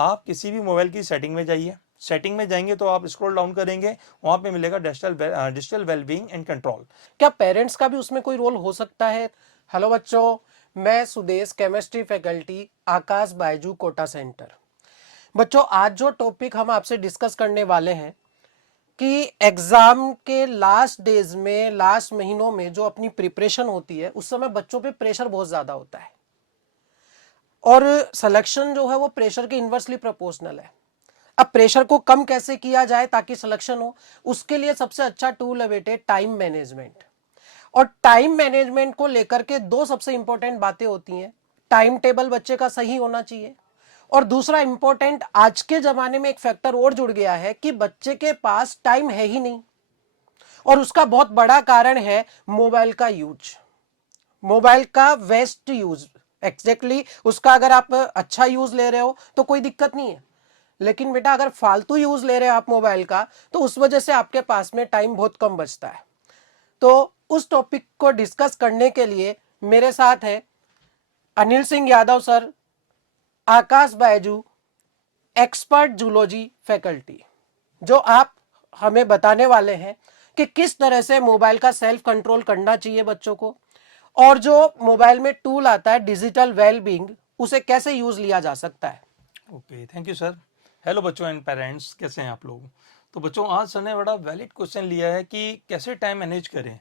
आप किसी भी मोबाइल की सेटिंग में जाइए, सेटिंग में जाएंगे तो आप स्क्रॉल डाउन करेंगे, वहां पे मिलेगा डिजिटल वेलबींग एंड कंट्रोल। क्या पेरेंट्स का भी उसमें कोई रोल हो सकता है? हेलो बच्चों, मैं सुदेश, केमिस्ट्री फैकल्टी, आकाश बायजू कोटा सेंटर। बच्चों, आज जो टॉपिक हम आपसे डिस्कस करने वाले हैं कि एग्जाम के लास्ट डेज में, लास्ट महीनों में जो अपनी प्रिपरेशन होती है, उस समय बच्चों पे प्रेशर बहुत ज्यादा होता है और सिलेक्शन जो है वो प्रेशर के इन्वर्सली प्रोपोर्शनल है। अब प्रेशर को कम कैसे किया जाए ताकि सिलेक्शन हो, उसके लिए सबसे अच्छा टूल है बेटे टाइम मैनेजमेंट। और टाइम मैनेजमेंट को लेकर के दो सबसे इंपॉर्टेंट बातें होती हैं। टाइम टेबल बच्चे का सही होना चाहिए, और दूसरा इंपॉर्टेंट, आज के जमाने में एक फैक्टर और जुड़ गया है कि बच्चे के पास टाइम है ही नहीं, और उसका बहुत बड़ा कारण है मोबाइल का यूज, मोबाइल का वेस्ट यूज। एग्जैक्टली उसका अगर आप अच्छा यूज ले रहे हो तो कोई दिक्कत नहीं है, लेकिन बेटा अगर फालतू यूज ले रहे हो आप मोबाइल का, तो उस वजह से आपके पास में टाइम बहुत कम बचता है। तो उस टॉपिक को डिस्कस करने के लिए मेरे साथ है अनिल सिंह यादव सर, आकाश बायजू, एक्सपर्ट जूलॉजी फैकल्टी, जो आप हमें बताने वाले हैं कि किस तरह से मोबाइल का सेल्फ कंट्रोल करना चाहिए बच्चों को, और जो मोबाइल में टूल आता है डिजिटल वेलबींग, उसे कैसे यूज लिया जा सकता है। Okay, thank you sir. Hello बच्चों एंड पेरेंट्स, कैसे हैं आप लोग? तो बच्चों, आज सर ने बड़ा वैलिड क्वेश्चन लिया है कि कैसे टाइम मैनेज करें।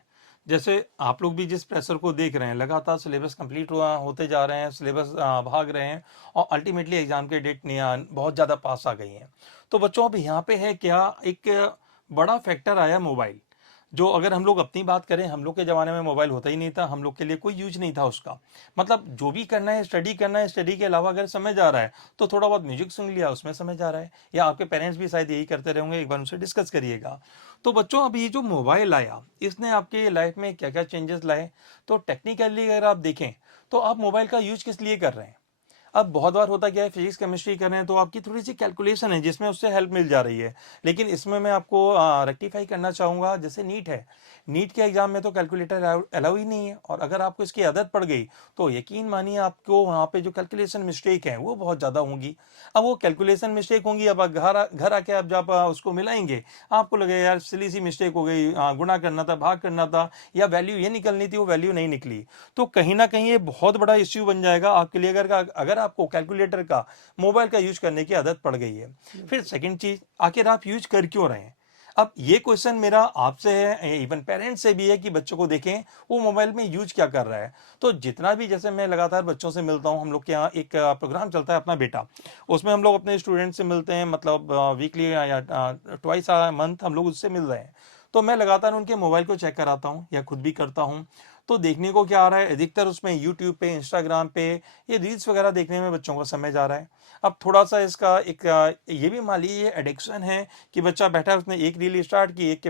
जैसे आप लोग भी जिस प्रेशर को देख रहे हैं, लगातार सिलेबस कंप्लीट होते जा रहे हैं, सिलेबस भाग रहे हैं, और अल्टीमेटली एग्जाम के डेट बहुत ज़्यादा पास आ गई हैं। तो बच्चों, अब यहाँ पे है क्या, एक बड़ा फैक्टर आया मोबाइल। जो अगर हम लोग अपनी बात करें, हम लोग के ज़माने में मोबाइल होता ही नहीं था, हम लोग के लिए कोई यूज नहीं था उसका। मतलब जो भी करना है, स्टडी के अलावा अगर समय जा रहा है तो थोड़ा बहुत म्यूजिक सुन लिया, उसमें समय जा रहा है। या आपके पेरेंट्स भी शायद यही करते रहेंगे, एक बार उनसे डिस्कस करिएगा। तो बच्चों, अब ये जो मोबाइल आया, इसने आपके लाइफ में क्या क्या चेंजेस लाए। तो टेक्निकली अगर आप देखें तो आप मोबाइल का यूज किस लिए कर रहे हैं। अब बहुत बार होता क्या है, फिजिक्स केमिस्ट्री कर रहे हैं तो आपकी थोड़ी सी कैलकुलेशन है जिसमें उससे हेल्प मिल जा रही है। लेकिन इसमें मैं आपको रेक्टिफाई करना चाहूँगा, जैसे नीट है, नीट के एग्जाम में तो कैलकुलेटर अलाउ ही नहीं है, और अगर आपको इसकी आदत पड़ गई तो यकीन मानिए आपको वहाँ पे जो कैलकुलेशन मिस्टेक है वो बहुत ज़्यादा होंगी। अब वो कैलकुलेशन मिस्टेक होंगी, अब आप घर आके आप जब उसको मिलाएंगे, आपको लगेगा यार सिली सी मिस्टेक हो गई, गुणा करना था, भाग करना था, या वैल्यू ये निकलनी थी, वो वैल्यू नहीं निकली। तो कहीं ना कहीं ये बहुत बड़ा इश्यू बन जाएगा आपके लिए, अगर आपको कैलकुलेटर का, मोबाइल का यूज करने की आदत पड़ गई है। फिर सेकंड चीज, आखिर आप यूज कर क्यों रहे हैं। अब ये क्वेश्चन मेरा आपसे है, इवन पेरेंट्स से भी है, कि बच्चों को देखें वो मोबाइल में यूज क्या कर रहा है। तो जितना भी, जैसे मैं लगातार बच्चों से मिलता हूं, हम लोग के यहाँ एक प्रोग्राम चलता है अपना बेटा, उसमें हम लोग अपने स्टूडेंट से मिलते हैं, मतलब वीकली या ट्वाइस अ मंथ हम लोग उससे मिल रहे हैं। तो मैं लगातार उनके मोबाइल को चेक कराता हूँ या खुद भी करता हूँ। तो देखने को क्या आ रहा है, अधिकतर उसमें यूट्यूब पे, इंस्टाग्राम पे ये रील्स वगैरह देखने में बच्चों का समय जा रहा है। अब थोड़ा सा इसका एक ये भी मान लीजिए एडिक्शन है, कि बच्चा बैठा है, उसने एक रील स्टार्ट की, एक के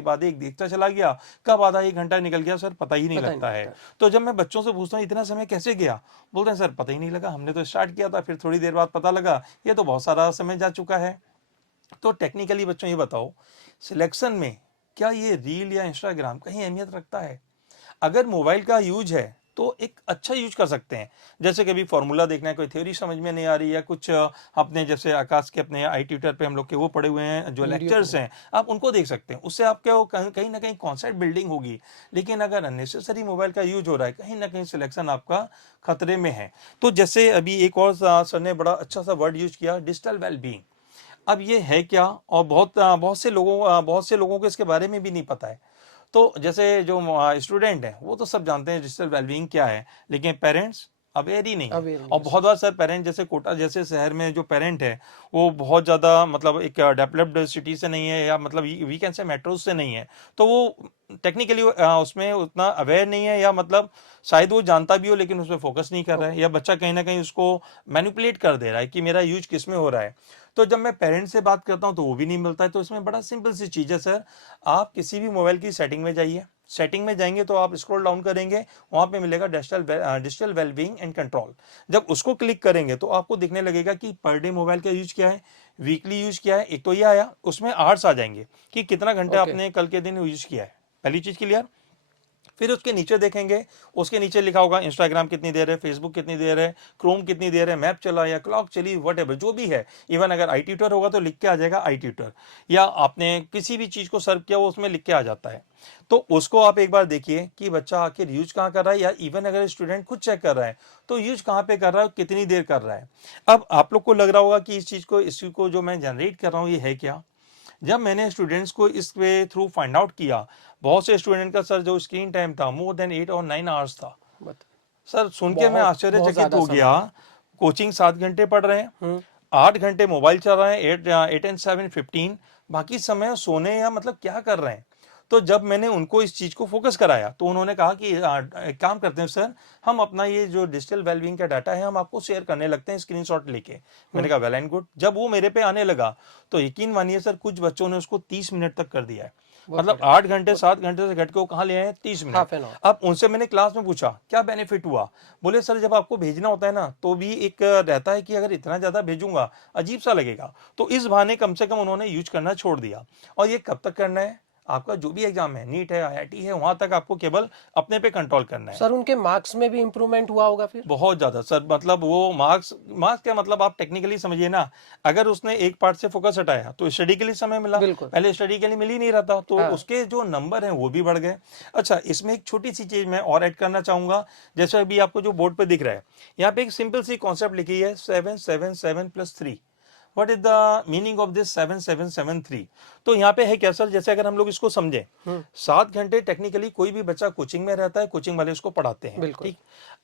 बाद एक देखता चला गया, कब आधा एक घंटा निकल गया सर पता ही नहीं पता ही नहीं लगता है। लगता। तो जब मैं बच्चों से पूछता हूँ इतना समय कैसे गया, बोलते हैं सर पता ही नहीं लगा, हमने तो स्टार्ट किया था, फिर थोड़ी देर बाद पता लगा ये तो बहुत सारा समय जा चुका है। तो टेक्निकली बच्चों ये बताओ, सिलेक्शन में क्या ये रील या इंस्टाग्राम कहीं अहमियत रखता है। अगर मोबाइल का यूज है तो एक अच्छा यूज कर सकते हैं। जैसे कभी फॉर्मूला देखना है, कोई थ्योरी समझ में नहीं आ रही, या कुछ अपने जैसे आकाश के अपने आई ट्यूटर पे हम लोग के वो पढ़े हुए हैं जो वीडियो लेक्चर्स पढ़े। हैं, आप उनको देख सकते हैं, उससे आपके वो कहीं ना कहीं कॉन्सेप्ट बिल्डिंग होगी। लेकिन अगर अननेसेसरी मोबाइल का यूज हो रहा है, कहीं ना कहीं सिलेक्शन आपका खतरे में है। तो जैसे अभी एक और सर ने बड़ा अच्छा सा वर्ड यूज किया, डिजिटल वेलबींग। अब ये है क्या, और बहुत से लोगों को इसके बारे में भी नहीं पता है। तो जैसे जो स्टूडेंट हैं वो तो सब जानते हैं डिजिटल वेलबींग क्या है, लेकिन पेरेंट्स अवेयर ही नहीं है। अवेयर नहीं और है बहुत सर। बार सर पेरेंट, जैसे कोटा जैसे शहर में जो पेरेंट है, वो बहुत ज़्यादा मतलब एक डेवलप्ड सिटी से नहीं है, या मतलब वी कैन से मेट्रो से नहीं है। तो वो टेक्निकली उसमें उतना अवेयर नहीं है, या मतलब शायद वो जानता भी हो लेकिन उस पर फोकस नहीं कर रहा है, ओके। या बच्चा कहीं ना कहीं उसको मैनिपुलेट कर दे रहा है कि मेरा यूज किस में हो रहा है। तो जब मैं पेरेंट से बात करता हूँ तो वो भी नहीं मिलता है। तो इसमें बड़ा सिंपल सी चीज़ है सर, आप किसी भी मोबाइल की सेटिंग में जाइए, सेटिंग में जाएंगे तो आप स्क्रॉल डाउन करेंगे, वहां पे मिलेगा डिजिटल वेलबींग एंड कंट्रोल। जब उसको क्लिक करेंगे तो आपको दिखने लगेगा कि पर डे मोबाइल का यूज क्या है, वीकली यूज क्या है। एक तो ये आया, उसमें आवर्स आ जाएंगे कि कितना घंटे ओके। आपने कल के दिन यूज किया है, पहली चीज क्लियर। फिर उसके नीचे देखेंगे, उसके नीचे लिखा होगा इंस्टाग्राम कितनी देर है, फेसबुक कितनी देर है, क्रोम कितनी देर है, मैप चला या क्लॉक चली, वट जो भी है। इवन अगर आई ट्यूटर होगा तो लिख के आ जाएगा आई ट्यूटर, या आपने किसी भी चीज को सर्व किया वो उसमें लिख के आ जाता है। तो उसको आप एक बार देखिए कि बच्चा आखिर यूज कहाँ कर रहा है, या इवन अगर स्टूडेंट खुद चेक कर रहा है तो यूज कहाँ पे कर रहा है, कितनी देर कर रहा है। अब आप लोग को लग रहा होगा कि इस चीज को जो मैं जनरेट कर रहा हूँ ये है क्या। जब मैंने स्टूडेंट्स को इसके थ्रू फाइंड आउट किया, बहुत से स्टूडेंट का सर जो स्क्रीन टाइम था मोर देन 8 और 9 आवर्स था। सर सुन के मैं बहुत आश्चर्यचकित ज्यादा हो समय। गया। कोचिंग 7 घंटे पढ़ रहे हैं, 8 घंटे मोबाइल चल रहा है, 8 एंड 7 15, बाकी समय सोने या मतलब क्या कर रहे हैं। तो जब मैंने उनको इस चीज को फोकस कराया तो उन्होंने कहा कि एक काम करते हैं सर, हम अपना ये जो डिजिटल वेलबींग का डाटा है हम आपको शेयर करने लगते हैं स्क्रीनशॉट लेके। मैंने कहा वेल एंड गुड। जब वो मेरे पे आने लगा तो यकीन मानिए सर कुछ बच्चों ने उसको 30 मिनट तक कर दिया है। मतलब 8 घंटे 7 घंटे से घट के वो कहाँ ले आए, 30 हाफ मिनट। An hour. अब उनसे मैंने क्लास में पूछा क्या बेनिफिट हुआ। बोले सर जब आपको भेजना होता है ना तो भी एक रहता है कि अगर इतना ज्यादा भेजूंगा अजीब सा लगेगा, तो इस बहाने कम से कम उन्होंने यूज करना छोड़ दिया। और ये कब तक करना है, आपका जो भी एग्जाम है, नीट है, आईआईटी है, वहां तक आपको केवल अपने पे कंट्रोल करना है। सर उनके मार्क्स में भी इम्प्रूवमेंट हुआ होगा फिर? बहुत ज्यादा सर, मतलब वो मार्क्स मार्क्स क्या मतलब आप टेक्निकली समझिए ना, अगर उसने एक पार्ट से फोकस हटाया तो स्टडी के लिए समय मिला, बिल्कुल। पहले स्टडी के लिए मिल ही नहीं रहा था, तो हाँ। उसके जो नंबर हैं वो भी बढ़ गए। अच्छा, इसमें एक छोटी सी चीज मैं और ऐड करना चाहूंगा। जैसे अभी आपको जो बोर्ड पे दिख रहा है, यहाँ पे एक सिंपल सी कॉन्सेप्ट लिखी है 777+3। What is the meaning of this 7773? तो यहाँ पे है क्या सर, जैसे अगर हम लोग इसको समझे, 7 घंटे टेक्निकली कोई भी बच्चा कोचिंग में रहता है, कोचिंग वाले उसको पढ़ाते हैं, बिल्कुल। ठीक।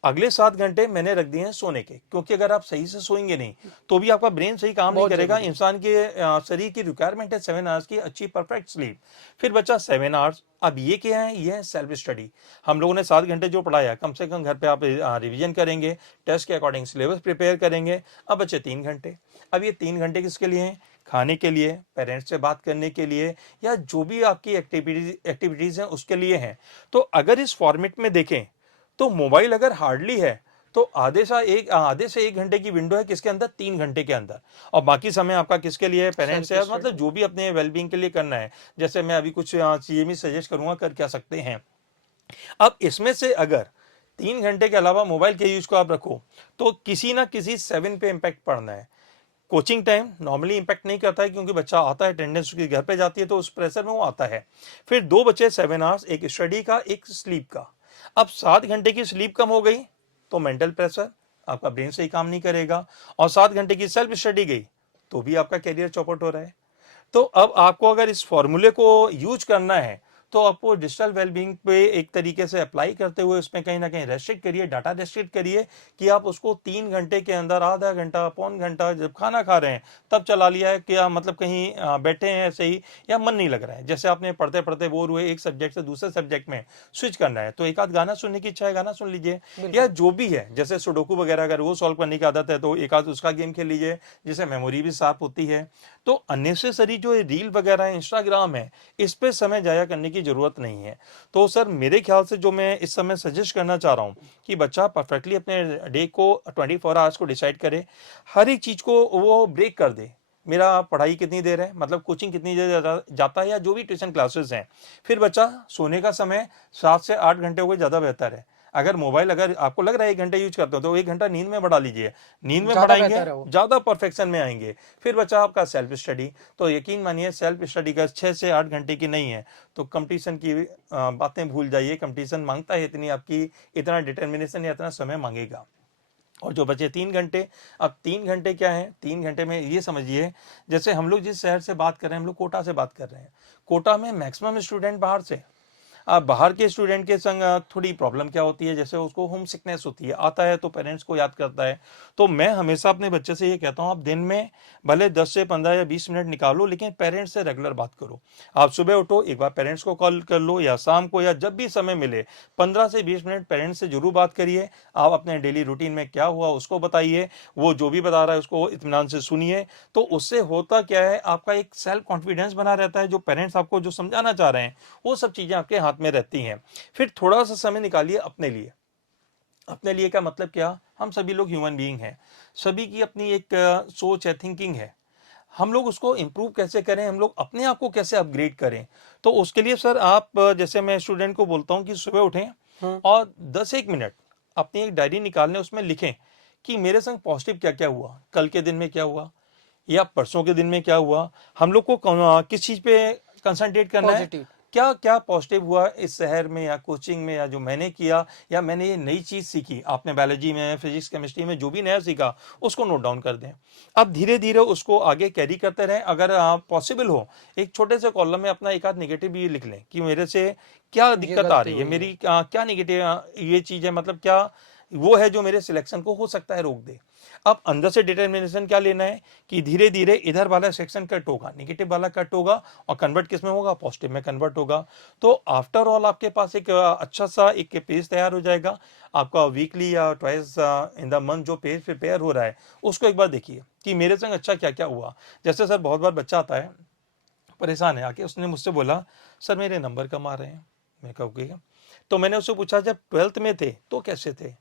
अगले 7 घंटे मैंने रख दिए हैं सोने के, क्योंकि अगर आप सही से सोएंगे नहीं तो भी आपका ब्रेन सही काम नहीं बहुत करेगा। जरूरी है। इंसान के शरीर की रिक्वायरमेंट है 7 आवर्स की अच्छी परफेक्ट स्लीप। फिर बचा 7 आवर्स। अब ये क्या है, ये है सेल्फ स्टडी। हम लोगों ने 7 घंटे जो पढ़ाया कम से कम घर पे आप रिवीजन करेंगे, टेस्ट के अकॉर्डिंग सिलेबस प्रिपेयर करेंगे। अब बचे 3 घंटे। अब ये 3 घंटे किसके लिए हैं, खाने के लिए, पेरेंट्स से बात करने के लिए, या जो भी आपकी एक्टिविटीज हैं उसके लिए हैं। तो अगर इस फॉर्मेट में देखें तो मोबाइल अगर हार्डली है तो आधे से 1 घंटे की विंडो है किसके अंदर, 3 घंटे के अंदर। और बाकी समय आपका किसके लिए, पेरेंट्स है, मतलब जो भी अपने वेलबींग के लिए करना है। जैसे मैं अभी कुछ चीजें भी सजेस्ट करूंगा कर क्या सकते हैं। अब इसमें से अगर 3 घंटे के अलावा मोबाइल के यूज को आप रखो तो किसी ना किसी 7 पे इम्पैक्ट पड़ना है। कोचिंग टाइम नॉर्मली इंपैक्ट नहीं करता है क्योंकि बच्चा आता है, अटेंडेंस उसके घर पे जाती है तो उस प्रेशर में वो आता है। फिर 2 बचे 7 आवर्स, एक स्टडी का एक स्लीप का। अब 7 घंटे की स्लीप कम हो गई तो मेंटल प्रेशर, आपका ब्रेन सही काम नहीं करेगा। और 7 घंटे की सेल्फ स्टडी गई तो भी आपका कैरियर चौपट हो रहा है। तो अब आपको अगर इस फॉर्मूले को यूज करना है तो आपको डिजिटल वेलबींग पे एक तरीके से अप्लाई करते हुए उसमें कहीं ना कहीं रेस्ट्रिक्ट करिए, डाटा रेस्ट्रिक्ट करिए कि आप उसको 3 घंटे के अंदर आधा घंटा पौन घंटा जब खाना खा रहे हैं तब चला लिया है, क्या मतलब कहीं बैठे हैं ऐसे ही या मन नहीं लग रहा है, जैसे आपने पढ़ते पढ़ते बोर हुए, एक सब्जेक्ट से दूसरे सब्जेक्ट में स्विच करना है तो एक आध गाना सुनने की इच्छा है, गाना सुन लीजिए। या जो भी है, जैसे सुडोकू वगैरह अगर वो सॉल्व करने की आदत है तो एक आध उसका गेम खेल लीजिए जिससे मेमोरी भी साफ होती है। तो अननेसेसरी जो रील वगैरह है, इंस्टाग्राम है, इस पे समय जाया करने की जरूरत नहीं है। तो सर मेरे ख्याल से जो मैं इस समय सजेस्ट करना चाह रहा हूँ कि बच्चा परफेक्टली अपने डे को 24 आवर्स को डिसाइड करे, हर एक चीज को वो ब्रेक कर दे। मेरा पढ़ाई कितनी देर है, मतलब कोचिंग कितनी देर जाता है या जो भी ट्यूशन क्लासेस हैं। फिर बच्चा सोने का समय 7 से 8 घंटे हो गए ज्यादा बेहतर है। अगर मोबाइल अगर आपको लग रहा है 1 घंटा यूज करते हो तो 1 घंटा नींद में बढ़ा लीजिए, नींद में ज्यादा बढ़ाएंगे बेहतर है वो। ज्यादा परफेक्शन में आएंगे। फिर बचा आपका सेल्फ स्टडी, तो यकीन मानिए सेल्फ स्टडी का 6 से 8 घंटे की नहीं है तो कंपटीशन की बातें भूल जाइए। कंपटीशन मांगता है इतनी आपकी, इतना डिटर्मिनेशन या इतना समय मांगेगा। और जो बचे 3 घंटे, अब 3 घंटे क्या है, 3 घंटे में ये समझिए जैसे हम लोग जिस शहर से बात कर रहे हैं, हम लोग कोटा से बात कर रहे हैं, कोटा में मैक्सिमम स्टूडेंट बाहर से। अब बाहर के स्टूडेंट के संग थोड़ी प्रॉब्लम क्या होती है, जैसे उसको होम सिकनेस होती है, आता है तो पेरेंट्स को याद करता है। तो मैं हमेशा अपने बच्चे से ये कहता हूँ आप दिन में भले 10 से 15 या 20 मिनट निकालो लेकिन पेरेंट्स से रेगुलर बात करो। आप सुबह उठो एक बार पेरेंट्स को कॉल कर लो या शाम को या जब भी समय मिले 15 से 20 मिनट पेरेंट्स से जरूर बात करिए। आप अपने डेली रूटीन में क्या हुआ उसको बताइए, वो जो भी बता रहा है उसको इत्मीनान से सुनिए। तो उससे होता क्या है, आपका एक सेल्फ कॉन्फिडेंस बना रहता है, जो पेरेंट्स आपको जो समझाना चाह रहे हैं वो सब चीजें आपके हाथ में रहती हैं। फिर थोड़ा सा समय निकालिए अपने लिए। अपने लिए का मतलब क्या, हम सभी लोग ह्यूमन बीइंग हैं, सभी की अपनी एक सोच है, थिंकिंग है। हम लोग उसको इम्प्रूव कैसे करें, हम लोग अपने आप को कैसे अपग्रेड करें। तो उसके लिए सर आप जैसे मैं स्टूडेंट को बोलता हूँ कि सुबह उठें और 10-1 मिनट अपनी एक डायरी निकालने, उसमें लिखें कि मेरे संग पॉजिटिव क्या क्या हुआ, कल के दिन में क्या हुआ या परसों के दिन में क्या हुआ। हम लोग को किस चीज़ पे कंसंट्रेट करना है, पॉजिटिव। क्या क्या पॉजिटिव हुआ इस शहर में या कोचिंग में, या जो मैंने किया, या मैंने ये नई चीज़ सीखी, आपने बायोलॉजी में, फिजिक्स, केमिस्ट्री में जो भी नया सीखा उसको नोट डाउन कर दें। अब धीरे धीरे उसको आगे कैरी करते रहें। अगर पॉसिबल हो एक छोटे से कॉलम में अपना एक आध निगेटिव भी लिख लें कि मेरे से क्या ये दिक्कत आ गलती रही है, हुई है। मेरी क्या निगेटिव ये चीज़ है, मतलब क्या वो है जो मेरे सिलेक्शन को हो सकता है रोक दे। अब अंदर से डिटर्मिनेशन क्या लेना है कि धीरे धीरे इधर वाला सेक्शन कट होगा, नेगेटिव वाला कट होगा और कन्वर्ट किस में होगा, पॉजिटिव में कन्वर्ट होगा। तो आफ्टर ऑल आपके पास एक अच्छा सा एक पेज तैयार हो जाएगा। आपका वीकली या ट्वाइस इन द मंथ जो पेज प्रिपेयर हो रहा है उसको एक बार देखिए कि मेरे संग अच्छा क्या क्या हुआ। जैसे सर बहुत बार बच्चा आता है परेशान है, आके उसने मुझसे बोला सर मेरे नंबर कम आ रहे हैं। मैं कहा ओके। तो मैंने उससे पूछा जब 12th में थे तो कैसे थे।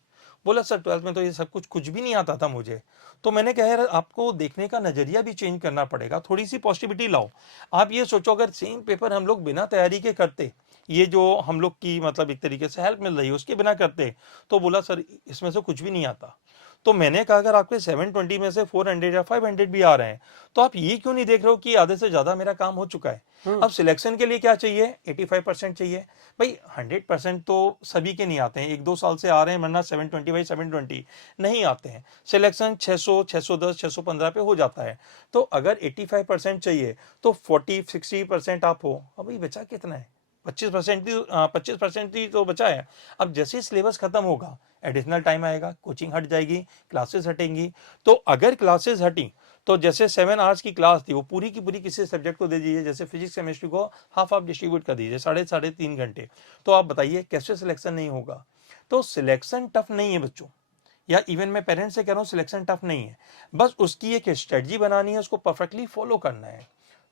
बोला सर 12th में तो ये सब कुछ भी नहीं आता था मुझे। तो मैंने कहा यार आपको देखने का नजरिया भी चेंज करना पड़ेगा, थोड़ी सी पॉजिटिविटी लाओ। आप ये सोचो अगर सेम पेपर हम लोग बिना तैयारी के करते, ये जो हम लोग की मतलब एक तरीके से हेल्प मिल रही है उसके बिना करते, तो बोला सर इसमें से कुछ भी नहीं आता। तो मैंने कहा अगर आपके 720 में से 400 या 500 भी आ रहे हैं तो आप ये क्यों नहीं देख रहे हो कि आधे से ज्यादा मेरा काम हो चुका है। अब सिलेक्शन के लिए क्या चाहिए, 85% चाहिए। भाई 100% तो सभी के नहीं आते हैं, 1-2 साल से आ रहे हैं, वरना 720 बाई 720 नहीं आते हैं। सिलेक्शन 600, 610, 615 पे हो जाता है। तो अगर 85% चाहिए तो 40-60% आप हो। अब भाई बचा कितना है, 25% ही तो बचा है। अब जैसे ही सिलेबस खत्म होगा एडिशनल टाइम आएगा, कोचिंग हट जाएगी, क्लासेस हटेंगी। तो अगर क्लासेस हटी तो जैसे 7 आवर्स की क्लास थी वो पूरी की पूरी किसी सब्जेक्ट को दे दीजिए, जैसे फिजिक्स केमिस्ट्री को हाफ हाफ डिस्ट्रीब्यूट कर दीजिए, साढ़े साढ़े 3 घंटे। तो आप बताइए कैसे सिलेक्शन नहीं होगा। तो सिलेक्शन टफ नहीं है बच्चों, या इवन मैं पेरेंट्स से कह रहा हूँ सिलेक्शन टफ नहीं है, बस उसकी एक स्ट्रेटजी बनानी है, उसको परफेक्टली फॉलो करना है।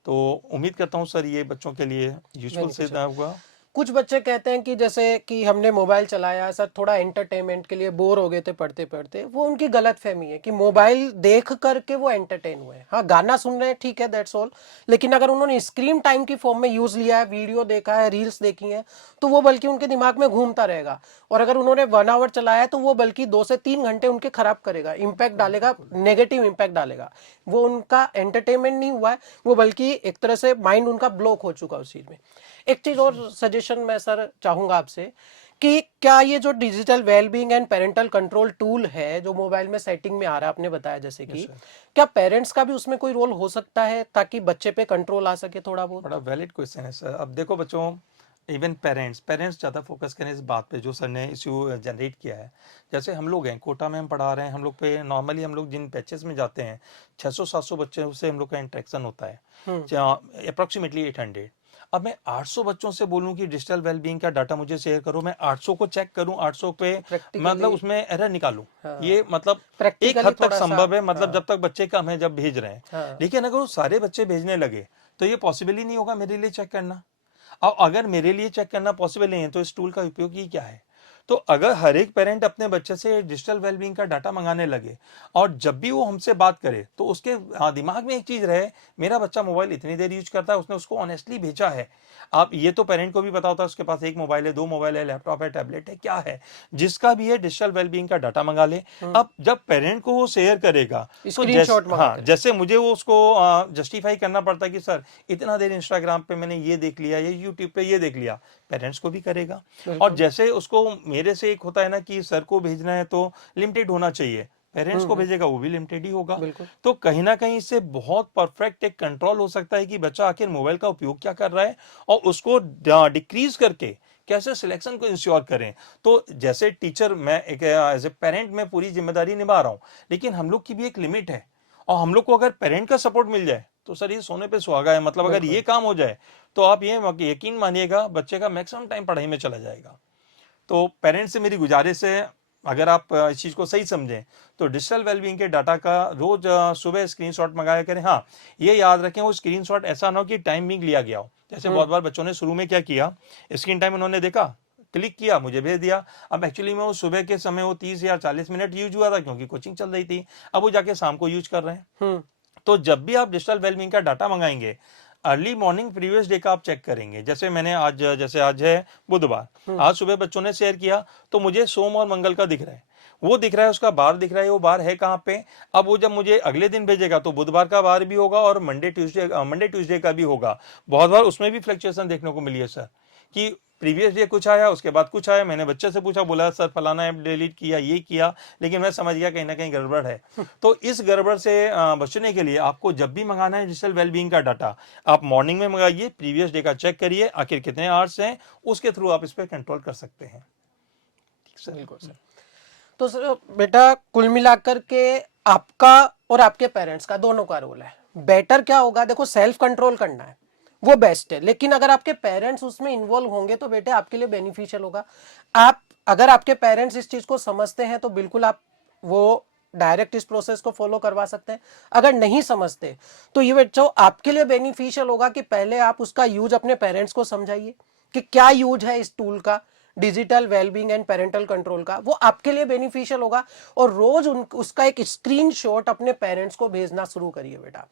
तो उम्मीद करता हूँ सर ये बच्चों के लिए यूजफुल से बेनिफिशियल। होगा। कुछ बच्चे कहते हैं कि जैसे कि हमने मोबाइल चलाया सर, थोड़ा एंटरटेनमेंट के लिए बोर हो गए थे पढ़ते पढ़ते। वो उनकी गलत फहमी है कि मोबाइल देख करके वो एंटरटेन हुए हैं। हाँ, गाना सुन रहे हैं, ठीक है, दैट्स ऑल। लेकिन अगर उन्होंने स्क्रीन टाइम की फॉर्म में यूज लिया है, वीडियो देखा है, रील्स देखी है, तो वो बल्कि उनके दिमाग में घूमता रहेगा। और अगर उन्होंने 1 आवर चलाया है तो वो बल्कि 2 से 3 घंटे उनके खराब करेगा, इम्पैक्ट डालेगा, नेगेटिव इम्पैक्ट डालेगा। वो उनका एंटरटेनमेंट नहीं हुआ है, वो बल्कि एक तरह से माइंड उनका ब्लॉक हो चुका है उस चीज में। एक चीज और सजेशन मैं सर चाहूंगा आपसे कि क्या ये जो digital wellbeing and parental control tool है जो मोबाइल में सेटिंग में आ रहा है, आपने बताया जैसे कि, यस सर। क्या पेरेंट्स का भी उसमें कोई रोल हो सकता है ताकि बच्चे पे कंट्रोल आ सके थोड़ा बहुत? बड़ा वैलिड क्वेश्चन है सर। अब देखो बच्चों, इवन पेरेंट्स ज़्यादा फोकस करें इस बात पे जो सर ने इशू जनरेट किया है। जैसे हम लोग हैं कोटा में हम पढ़ा रहे हैं, हम लोग पे नॉर्मली हम लोग जिन बैचेस में जाते हैं 600-700 बच्चों से हम लोग का इंटरेक्शन होता है, अप्रॉक्सीमेटली 800। अब मैं 800 बच्चों से बोलूं कि डिजिटल वेलबींग का डाटा मुझे शेयर करो, मैं 800 को चेक करूं, 800 पे मतलब प्रैक्टिकली। उसमें एरर निकालूं, हाँ, ये मतलब एक प्रैक्टिकली हद तक थोड़ा सा। संभव है, मतलब हाँ। जब तक बच्चे कम है जब भेज रहे हैं। हाँ। लेकिन अगर वो सारे बच्चे भेजने लगे तो ये पॉसिबल ही नहीं होगा मेरे लिए चेक करना। और अगर मेरे लिए चेक करना पॉसिबल नहीं है तो इस टूल का उपयोग ही क्या है। तो अगर हर एक पेरेंट अपने बच्चे से डिजिटल वेलबींग का डाटा मंगाने लगे और जब भी वो हमसे बात करे तो उसके दिमाग में एक चीज रहे, मेरा बच्चा मोबाइल इतनी देर यूज करता है, उसने उसको ऑनेस्टली भेजा है। आप ये तो पेरेंट को भी पता होता है उसके पास एक मोबाइल है, 2 मोबाइल है, लैपटॉप है, टैबलेट है, क्या है, जिसका भी है डिजिटल वेलबींग का डाटा मंगा ले। अब जब पेरेंट को वो शेयर करेगा तो स्क्रीनशॉट मंगा हाँ कर। जैसे मुझे वो उसको जस्टिफाई करना पड़ता है कि सर इतना देर इंस्टाग्राम पे मैंने ये देख लिया, ये यूट्यूब पे ये देख लिया, पेरेंट्स को भी करेगा। और बिल्कुल। जैसे उसको मेरे से एक होता है ना कि सर को भेजना है तो लिमिटेड होना चाहिए, पेरेंट्स को भेजेगा वो भी लिमिटेड ही होगा। बिल्कुल। तो कहीं ना कहीं इससे बहुत परफेक्ट एक कंट्रोल हो सकता है कि बच्चा आखिर मोबाइल का उपयोग क्या कर रहा है और उसको डिक्रीज करके कैसे सिलेक्शन को इंश्योर करें। तो जैसे टीचर मैं एक एज ए पेरेंट मैं पूरी जिम्मेदारी निभा रहा हूं, लेकिन हम लोग की भी एक लिमिट है। और हम लोग को अगर पेरेंट का सपोर्ट मिल जाए तो सर ये सोने पे सुहागा है। मतलब अगर ये बिल्कुल। काम हो जाए तो आप ये यकीन मानिएगा बच्चे का मैक्सिमम टाइम पढ़ाई में चला जाएगा। तो पेरेंट्स से मेरी गुजारिश है, अगर आप इस चीज़ को सही समझें तो डिजिटल वेलबींग के डाटा का रोज सुबह स्क्रीनशॉट मंगाया करें। हाँ, ये याद रखें वो स्क्रीनशॉट ऐसा ना हो कि टाइमिंग लिया गया हो। जैसे बहुत बार बच्चों ने शुरू में क्या किया, स्क्रीन टाइम उन्होंने देखा, क्लिक किया, मुझे भेज दिया। अब एक्चुअली में वो सुबह के समय वो 30 या 40 मिनट यूज हुआ था क्योंकि कोचिंग चल रही थी, अब वो जाके शाम को यूज कर रहे हैं। तो जब भी आप डिजिटल वेलबींग का डाटा मंगाएंगे, अर्ली मॉर्निंग प्रीवियस डे का आप चेक करेंगे। जैसे मैंने आज, जैसे आज है बुधवार, आज सुबह बच्चों ने शेयर किया तो मुझे सोम और मंगल का दिख रहा है, वो दिख रहा है, उसका बार दिख रहा है, वो बार है कहाँ पे। अब वो जब मुझे अगले दिन भेजेगा तो बुधवार का बार भी होगा और मंडे ट्यूसडे का भी होगा। बहुत बार उसमें भी फ्लक्चुएशन देखने को मिली है सर, कि प्रीवियस डे कुछ आया, उसके बाद कुछ आया। मैंने बच्चे से पूछा, बोला सर फलाना ऐप डिलीट किया, ये किया, लेकिन मैं समझ गया कहीं ना कहीं गड़बड़ है। तो इस गड़बड़ से बचने के लिए आपको जब भी मंगाना है डिजिटल वेलबींग का डाटा, आप मॉर्निंग में मंगाइए, प्रीवियस डे का चेक करिए, आखिर कितने आवर्स हैं, उसके थ्रू आप इस पर कंट्रोल कर सकते हैं। ठीक सर। बिल्कुल सर। तो सर बेटा कुल मिलाकर के आपका और आपके पेरेंट्स का दोनों का रोल है। बेटर क्या होगा, देखो सेल्फ कंट्रोल करना है वो बेस्ट है, लेकिन अगर आपके पेरेंट्स उसमें इन्वॉल्व होंगे तो बेटे आपके लिए बेनिफिशियल होगा। आप अगर आपके पेरेंट्स इस चीज को समझते हैं तो बिल्कुल आप वो डायरेक्ट इस प्रोसेस को फॉलो करवा सकते हैं। अगर नहीं समझते तो ये बच्चों आपके लिए बेनिफिशियल होगा कि पहले आप उसका यूज अपने पेरेंट्स को समझाइए कि क्या यूज है इस टूल का, digital wellbeing and parental control का, वो आपके लिए बेनिफिशियल होगा। और रोज उसका एक स्क्रीनशॉट अपने पेरेंट्स को भेजना शुरू करिए बेटा।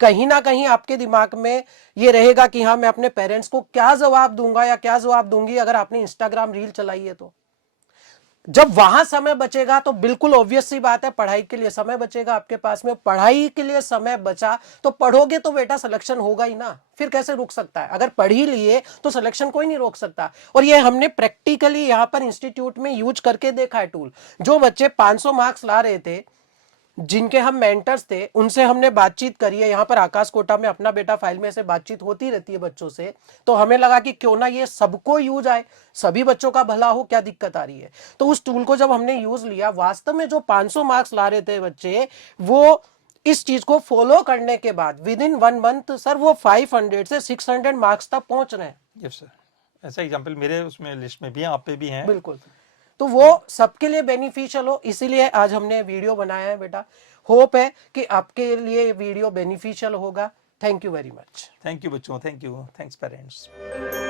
कहीं ना कहीं आपके दिमाग में ये रहेगा कि हाँ मैं अपने पेरेंट्स को क्या जवाब दूंगा या क्या जवाब दूंगी अगर आपने इंस्टाग्राम रील चलाई है। तो जब वहां समय बचेगा तो बिल्कुल ऑब्वियस सी बात है पढ़ाई के लिए समय बचेगा आपके पास में। पढ़ाई के लिए समय बचा तो पढ़ोगे तो बेटा सिलेक्शन होगा ही ना, फिर कैसे रुक सकता है। अगर पढ़ ही लिए तो सिलेक्शन कोई नहीं रोक सकता। और ये हमने प्रैक्टिकली यहाँ पर इंस्टीट्यूट में यूज करके देखा है टूल। जो बच्चे 500 मार्क्स ला रहे थे, जिनके हम मेंटर्स थे, उनसे हमने बातचीत करी है। यहाँ पर आकाश कोटा में अपना बेटा फाइल में से बातचीत होती रहती है बच्चों से, तो हमें लगा कि क्यों ना ये सबको यूज आए, सभी बच्चों का भला हो, क्या दिक्कत आ रही है। तो उस टूल को जब हमने यूज लिया, वास्तव में जो 500 मार्क्स ला रहे थे बच्चे, वो इस चीज को फॉलो करने के बाद विद इन 1 मंथ सर वो 500 से 600 मार्क्स तक पहुंच रहे हैं। यस सर, ऐसा एग्जांपल मेरे उसमें लिस्ट में भी है, आप पे भी हैं। बिल्कुल। तो वो सबके लिए बेनिफिशियल हो, इसीलिए आज हमने वीडियो बनाया है बेटा। होप है कि आपके लिए वीडियो बेनिफिशियल होगा। Thank you very much. Thank you बच्चों, थैंक यू, थैंक्स पेरेंट्स।